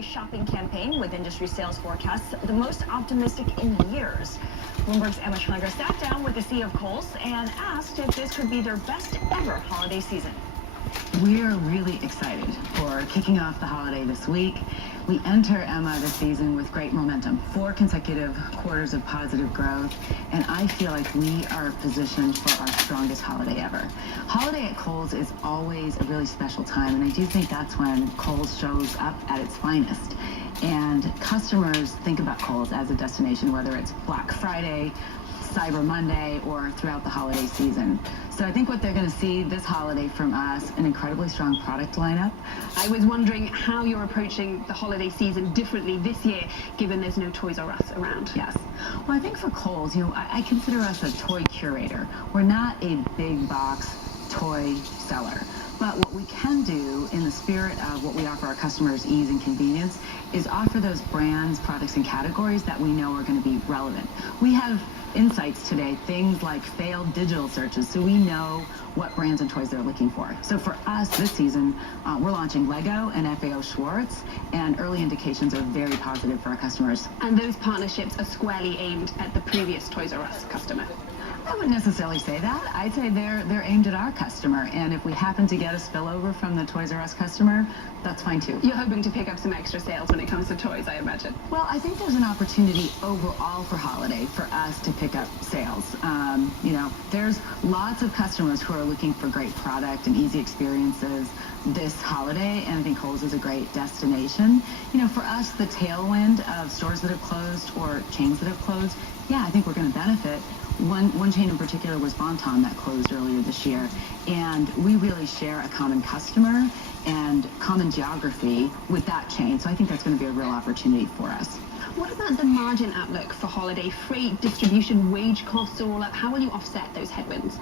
Shopping campaign with industry sales forecasts the most optimistic in years. Bloomberg's Emma Schneider sat down with the CEO of Kohl's and asked if this could be their best ever holiday season. We're really excited for kicking off the holiday this week. We enter, Emma, this season with great momentum, 4 consecutive quarters of positive growth, and I feel like we are positioned for our strongest holiday ever. Holiday at Kohl's is always a really special time, and I do think that's when Kohl's shows up at its finest. And customers think about Kohl's as a destination, whether it's Black Friday, Cyber Monday, or throughout the holiday season. So I think what they're going to see this holiday from us, an incredibly strong product lineup. I was wondering how you're approaching the holiday season differently this year, given there's no Toys R Us around. Yes. Well, I think for Kohl's, I consider us a toy curator. We're not a big box toy seller. But what we can do, in the spirit of what we offer our customers, ease and convenience, is offer those brands, products, and categories that we know are going to be relevant. We have insights today, things like failed digital searches, so we know what brands and toys they're looking for. So for us this season, we're launching Lego and FAO Schwartz, and early indications are very positive for our customers. And those partnerships are squarely aimed at the previous Toys R Us customer. I wouldn't necessarily say that. I'd say they're aimed at our customer, and if we happen to get a spillover from the Toys R Us customer, that's fine too. You're hoping to pick up some extra sales when it comes to toys, I imagine. Well, I think there's an opportunity overall for holiday for us to pick up sales. There's lots of customers who are looking for great product and easy experiences this holiday, and I think Kohl's is a great destination. For us, the tailwind of stores that have closed or chains that have closed, yeah, I think we're going to benefit. One chain in particular was Bonton that closed earlier this year, and we really share a common customer and common geography with that chain, so I think that's going to be a real opportunity for us. What about the margin outlook for holiday? Freight, distribution, wage costs are all up. How will you offset those headwinds?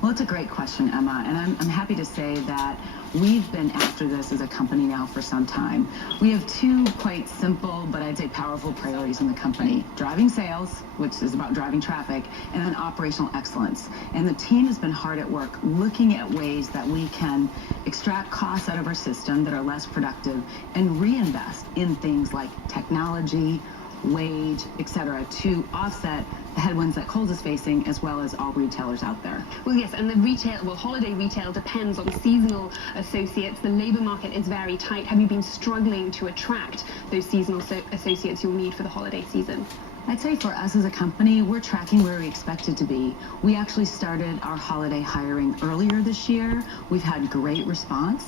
Well, it's a great question, Emma, and I'm happy to say that we've been after this as a company now for some time. We have 2 quite simple, but I'd say powerful priorities in the company. Driving sales, which is about driving traffic, and then operational excellence. And the team has been hard at work looking at ways that we can extract costs out of our system that are less productive and reinvest in things like technology, wage, etc., to offset the headwinds that Kohl's is facing, as well as all retailers out there. Well, yes, and holiday retail depends on seasonal associates. The labor market is very tight. Have you been struggling to attract those seasonal associates you'll need for the holiday season? I'd say for us as a company, we're tracking where we expected to be. We actually started our holiday hiring earlier this year. We've had great response.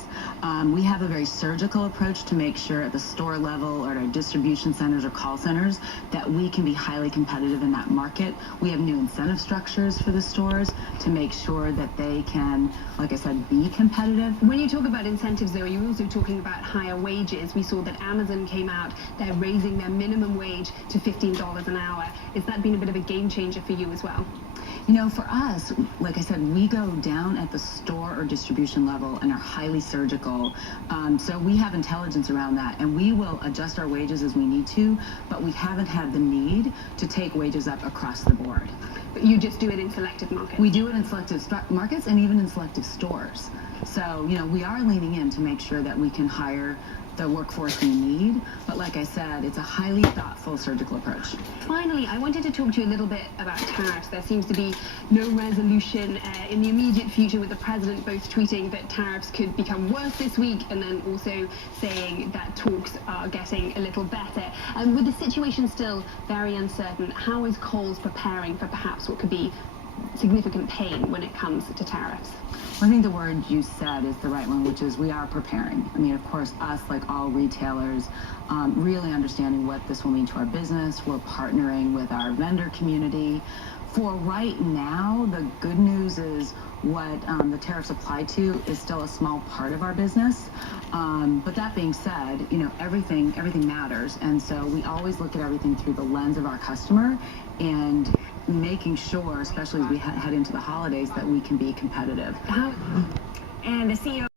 We have a very surgical approach to make sure at the store level or at our distribution centers or call centers that we can be highly competitive in that market. We have new incentive structures for the stores to make sure that they can, like I said, be competitive. When you talk about incentives, though, you're also talking about higher wages. We saw that Amazon came out, they're raising their minimum wage to $15 an hour. Has that been a bit of a game changer for you as well? For us, like I said, we go down at the store or distribution level and are highly surgical. So we have intelligence around that, and we will adjust our wages as we need to, but we haven't had the need to take wages up across the board. But you just do it in selected markets? We do it in selective markets and even in selective stores. So, we are leaning in to make sure that we can hire the workforce we need, but like I said, it's a highly thoughtful surgical approach. Finally, I wanted to talk to you a little bit about tariffs. There seems to be no resolution in the immediate future, with the president both tweeting that tariffs could become worse this week and then also saying that talks are getting a little better. With the situation still very uncertain, how is Kohl's preparing for perhaps what could be significant pain when it comes to tariffs? I think the word you said is the right one, which is we are preparing. Of course, us, like all retailers, really understanding what this will mean to our business. We're partnering with our vendor community. For right now, the good news is what the tariffs apply to is still a small part of our business. But that being said, everything matters. And so we always look at everything through the lens of our customer and making sure, especially as we head into the holidays, that we can be competitive. And the CEO